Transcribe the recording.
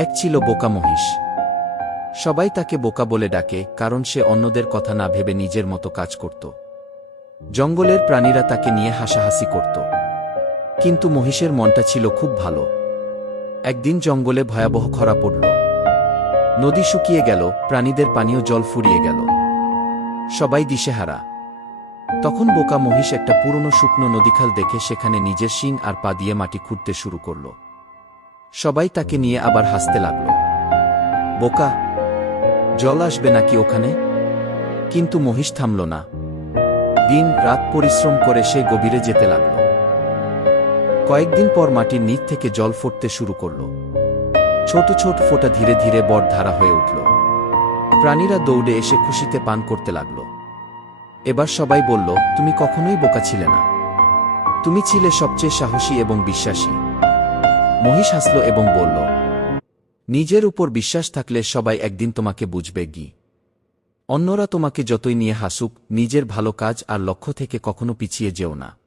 এক ছিল বোকা মহিষ। সবাই তাকে বোকা বলে ডাকে, কারণ সে অন্যদের কথা না ভেবে নিজের মতো কাজ করত। জঙ্গলের প্রাণীরা তাকে নিয়ে হাসাহাসি করত। কিন্তু মহিষের মনটা ছিল খুব ভালো। একদিন জঙ্গলে ভয়াবহ খরা পড়ল। নদী শুকিয়ে গেল, প্রাণীদের পানীয় জল ফুরিয়ে গেল। সবাই দিশেহারা। তখন বোকা মহিষ একটা পুরনো শুকনো নদীখাল দেখে সেখানে নিজের শিং আর পা দিয়ে মাটি খুঁড়তে শুরু করল। সবাই তাকে নিয়ে আবার হাসতে লাগল। বোকা, জল আসবে নাকি ওখানে? কিন্তু মহিষ থামল না। দিন রাত পরিশ্রম করে সে গভীরে যেতে লাগল। কয়েকদিন পর মাটির নিচ থেকে জল ফুটতে শুরু করল। ছোট ছোট ফোঁটা ধীরে ধীরে বড় ধারা হয়ে উঠল। প্রাণীরা দৌড়ে এসে খুশিতে পান করতে লাগল। এবার সবাই বলল, তুমি কখনোই বোকা ছিলে না, তুমি ছিলে সবচেয়ে সাহসী এবং বিশ্বাসী। মহিষ হাসল এবং বলল, নিজের উপর বিশ্বাস থাকলে সবাই একদিন তোমাকে বুঝবে গি। অন্যরা তোমাকে যতই নিয়ে হাসুক, নিজের ভালো কাজ আর লক্ষ্য থেকে কখনো পিছিয়ে যেও না।